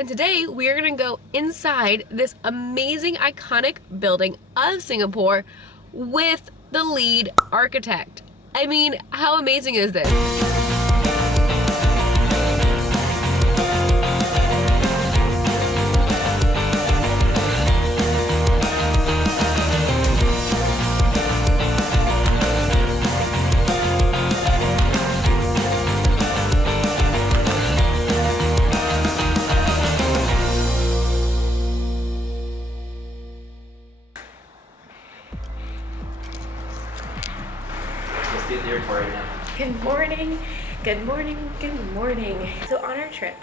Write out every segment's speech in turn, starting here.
And today we are gonna go inside this amazing iconic building of Singapore with the lead architect. I mean, how amazing is this? Right now. Good morning, good morning, good morning. So on our trip,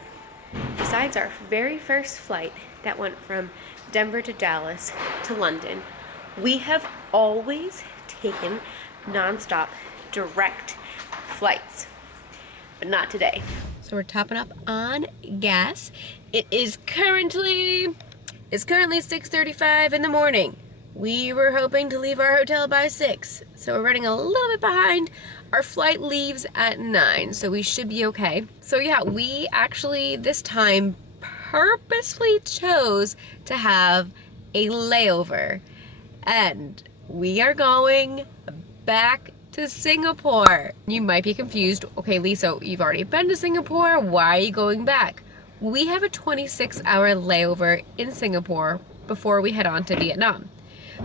besides our very first flight that went from Denver to Dallas to London, we have always taken non-stop direct flights, but not today. So we're topping up on gas. It is currently 6:35 in the morning. We were hoping to leave our hotel by 6, so we're running a little bit behind. Our flight leaves at 9, so we should be okay. So yeah, we actually this time purposefully chose to have a layover, and we are going back to Singapore. You might be confused. Okay, Lisa, you've already been to Singapore. Why are you going back? We have a 26-hour layover in Singapore before we head on to Vietnam.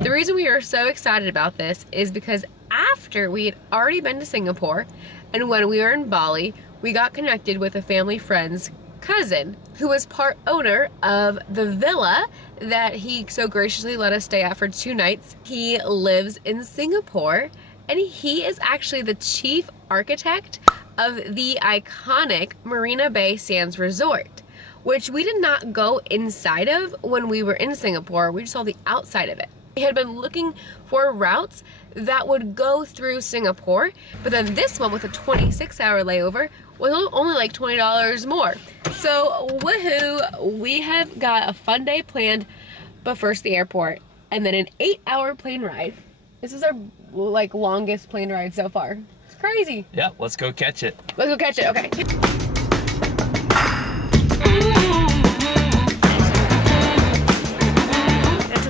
The reason we are so excited about this is because after we had already been to Singapore and when we were in Bali, we got connected with a family friend's cousin who was part owner of the villa that he so graciously let us stay at for 2 nights. He lives in Singapore and he is actually the chief architect of the iconic Marina Bay Sands Resort, which we did not go inside of when we were in Singapore. We just saw the outside of it. We had been looking for routes that would go through Singapore, but then this one with a 26-hour layover was only like $20 more. So woohoo, we have got a fun day planned, but first the airport and then an 8-hour plane ride. This is our like longest plane ride so far. It's crazy. Yeah, let's go catch it. Let's go catch it, okay.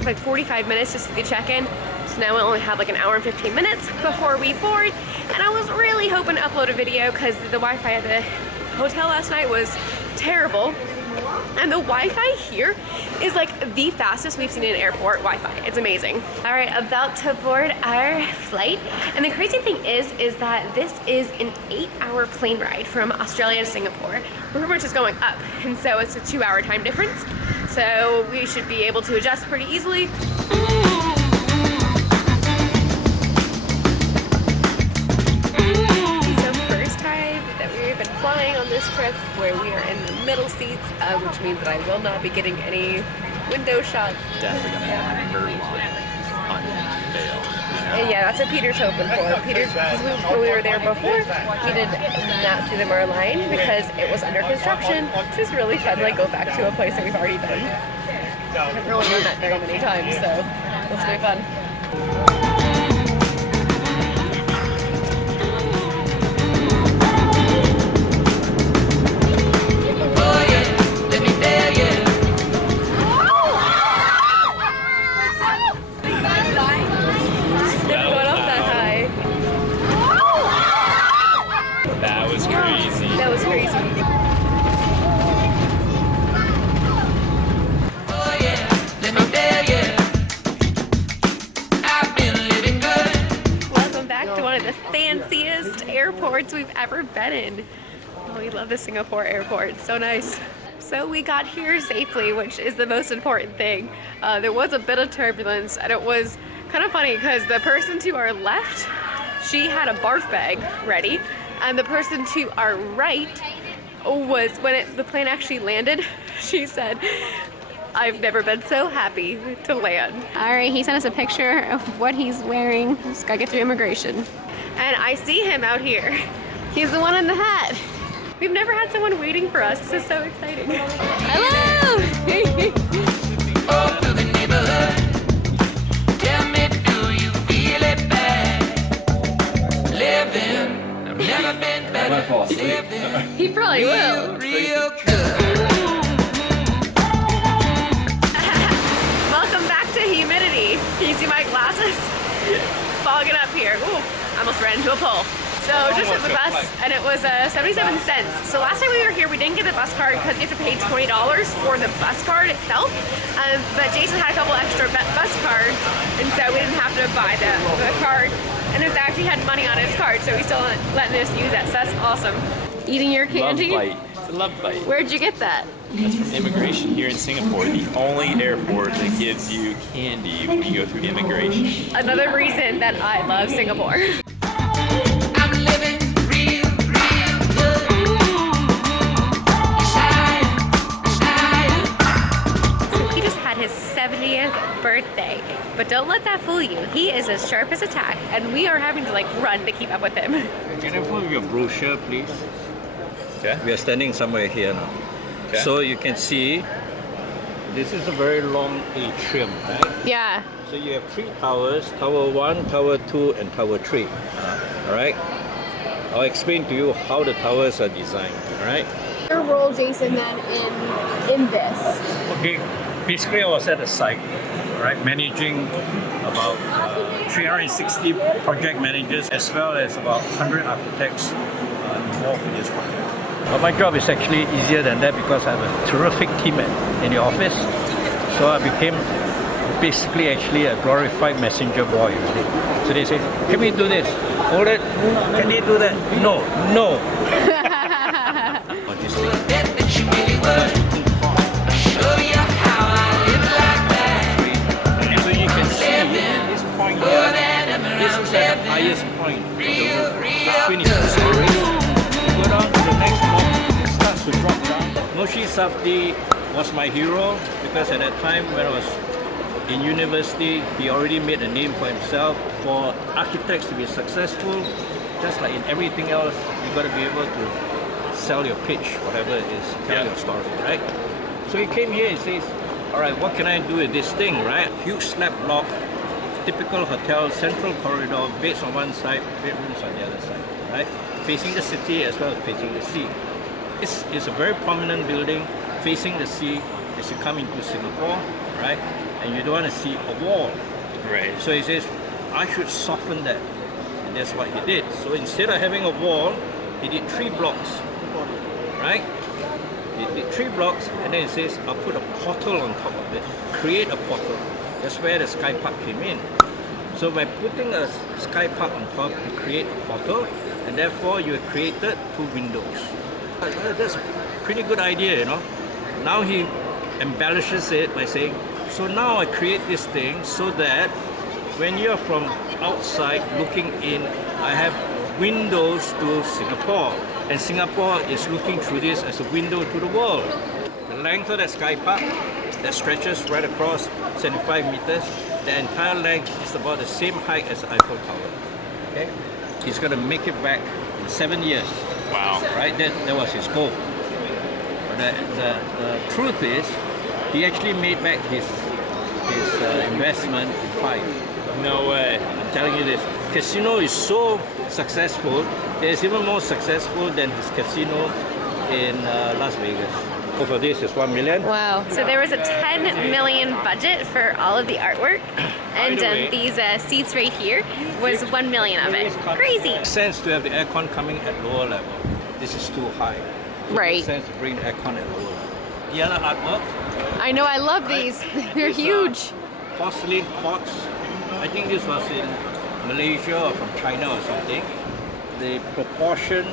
Like 45 minutes just to the check-in, so now we only have like an hour and 15 minutes before we board, and I was really hoping to upload a video because the Wi-Fi at the hotel last night was terrible, and the Wi-Fi here is like the fastest we've seen in an airport Wi-Fi. It's amazing. All right, about to board our flight, and the crazy thing is that this is an 8-hour plane ride from Australia to Singapore. We're pretty much just going up, and so it's a 2-hour time difference. So we should be able to adjust pretty easily. So first time that we've been flying on this trip where we are in the middle seats, which means that I will not be getting any window shots. Definitely gonna have her unveil. And yeah, that's what Peter's hoping for. Peter's, when we were there before, we did not see the Merlion because it was under construction. This is really fun to like go back to a place that we've already been. I haven't really done that very many times, so it's gonna be fun. Fanciest airports we've ever been in. Oh, we love the Singapore airport. It's so nice. So we got here safely, which is the most important thing. There was a bit of turbulence, and it was kind of funny because the person to our left, she had a barf bag ready, and the person to our right was, when the plane actually landed, she said, "I've never been so happy to land." All right, he sent us a picture of what he's wearing. Just gotta get through immigration. And I see him out here. He's the one in the hat. We've never had someone waiting for us. This is so exciting. Hello! Oh, to the neighborhood. Tell me, do you feel it bad? Living, I've never been better. He probably will. Real good. ran into a pole. So just took the bus, and it was 77 cents. So last time we were here, we didn't get the bus card because you have to pay $20 for the bus card itself. But Jason had a couple extra bus cards, and so we didn't have to buy the card. And in fact, he had money on his card, so he's still letting us use that. So that's awesome. Eating your candy? Love bite. It's a love bite. Where'd you get that? That's from immigration here in Singapore. The only airport that gives you candy when you go through immigration. Another reason that I love Singapore. His 70th birthday, but don't let that fool you. He is as sharp as a tack, and we are having to like run to keep up with him. Can I follow your brochure, please? Okay. We are standing somewhere here now. Okay. So you can see, this is a very long atrium, right? Yeah. So you have 3 towers, Tower 1, Tower 2, and Tower 3. Alright? I'll explain to you how the towers are designed, alright? Your role, Jason, then in this? Okay, basically I was at the site, right, managing about 360 project managers as well as about 100 architects involved in this project. But my job is actually easier than that because I have a terrific team in the office. So I became basically actually a glorified messenger boy, you see. So they say, can we do this? Hold it. Can you do that? No, no. So you can see this point here, this is the highest point of the roof. Finished. Go down to the next block, it starts to drop down. Moshie Sofdie was my hero because at that time when I was in university, he already made a name for himself. For architects to be successful, just like in everything else, you got to be able to sell your pitch, whatever it is, tell your story, right? So he came here and says, all right, what can I do with this thing, right? Huge slab block, typical hotel, central corridor, beds on one side, bedrooms on the other side, right? Facing the city as well as facing the sea. This is a very prominent building facing the sea as you come into Singapore, right? And you don't want to see a wall. Right. So he says, I should soften that. And that's what he did. So instead of having a wall, he did 3 blocks, right? He did 3 blocks, and then he says, I'll put a portal on top of it, create a portal. That's where the Sky Park came in. So by putting a Sky Park on top, you create a portal, and therefore you have created 2 windows. That's a pretty good idea, you know. Now he embellishes it by saying, so now I create this thing so that when you're from outside looking in, I have windows to Singapore. And Singapore is looking through this as a window to the world. The length of that Sky Park that stretches right across 75 meters, the entire length is about the same height as the Eiffel Tower. Okay? He's going to make it back in 7 years. Wow. Right? That was his goal. But the truth is, he actually made back his investment in 5. No way. I'm telling you this. Casino is so successful, it's even more successful than his casino in Las Vegas. For this is 1 million. Wow. So there was a 10 million budget for all of the artwork, and these seats right here was 1 million of it. Crazy. It makes sense to have the aircon coming at lower level. This is too high. So Right. It makes sense to bring the aircon at lower level. The other artwork, I know, I love these. They're huge. porcelain pots. I think this was in Malaysia or from China or something. The proportion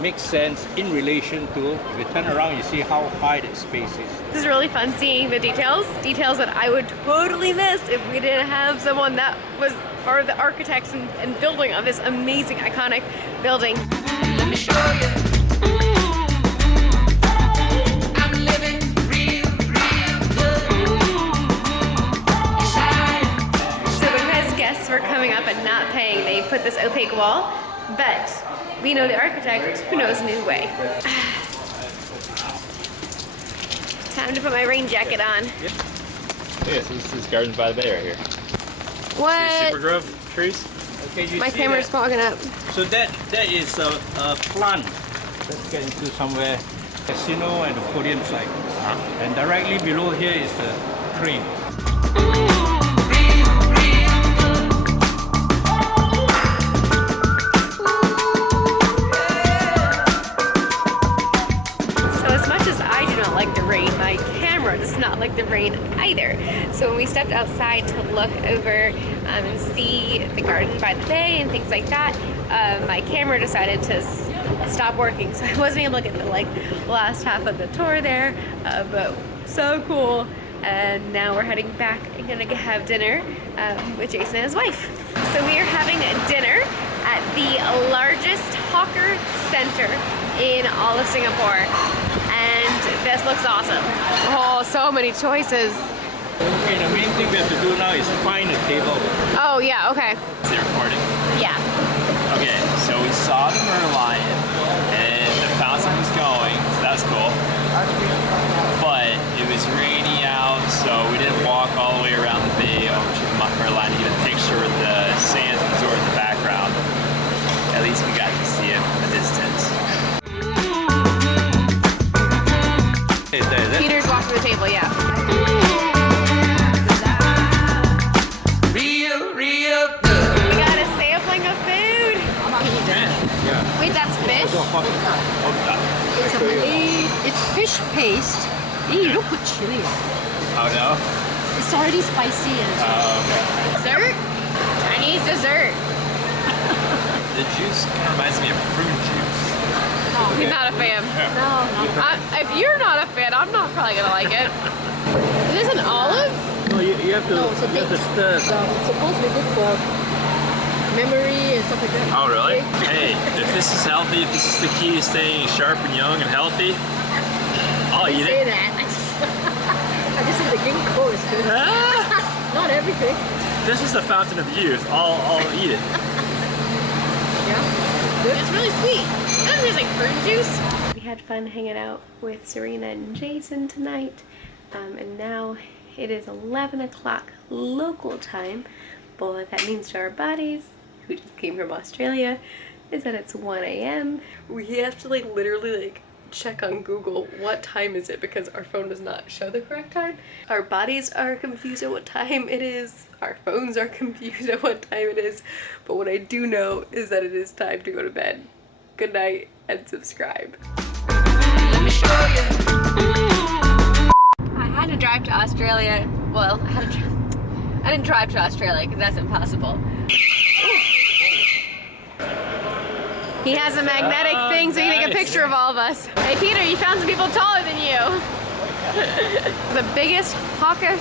makes sense in relation to, if you turn around, you see how high the space is. This is really fun seeing the details that I would totally miss if we didn't have someone that was part of the architects and building of this amazing, iconic building. Let me show you. I'm living real good. So because guests were coming up and not paying, they put this opaque wall, but we know the architect who knows a new way. Time to put my rain jacket on. Yes, this is Gardens by the Bay right here. What? Super Grove trees. Okay, you My see camera's that? fogging up. So that is a plant. Let's get into somewhere. Casino and the podium side. And directly below here is the crane. like the rain. My camera does not like the rain either. So when we stepped outside to look over and see the garden by the bay and things like that, my camera decided to stop working. So I wasn't able to get the last half of the tour there, but so cool. And now we're heading back and gonna have dinner with Jason and his wife. So we are having dinner at the largest hawker center in all of Singapore. And this looks awesome. Oh, so many choices. Okay, the main thing we have to do now is find a table. Oh yeah, okay. Is it recording? Yeah. Okay, so we saw the merlion and the fountain was going, so that was cool. But it was rainy out, so we didn't walk all the way around the bay over to the merlion to get a picture with the Sands Resort in the background. At least we got to see it from a distance. Is that it? Peter's walking the table, yeah. Real good. We got a sampling of food. Yeah. Wait, that's fish? It's a Malay, it's fish paste. Hey, you don't put chili on it. Oh no? It's already spicy and Dessert? Chinese dessert. The juice kind of reminds me of prune juice. He's not a fan. If you're not a fan, I'm not probably gonna like it. Is this an olive? No, you have to, it's a you have to date. stir. So it's supposed to be good for memory and stuff like that. Oh really? Hey, if this is healthy, if this is the key to staying sharp and young and healthy, I'll I eat say it. that. I just think the ginkgo is good. Not everything. This is the fountain of youth. I'll eat it. Yeah. It's really sweet. It doesn't taste like prune juice. We had fun hanging out with Serena and Jason tonight. And now it is 11 o'clock local time. But what that means to our bodies, who just came from Australia, is that it's 1 a.m. We have to literally check on Google what time is it because our phone does not show the correct time. Our bodies are confused at what time it is. Our phones are confused at what time it is. But what I do know is that it is time to go to bed. Good night and subscribe. Let me show you. I had to drive to Australia. Well, I didn't drive to Australia because that's impossible. He has a magnetic thing so you can take a picture of all of us. Hey Peter, you found some people taller than you. The biggest hawker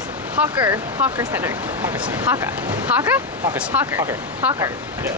center. Hawker. Hawker? Hawker. Hawker. Yeah.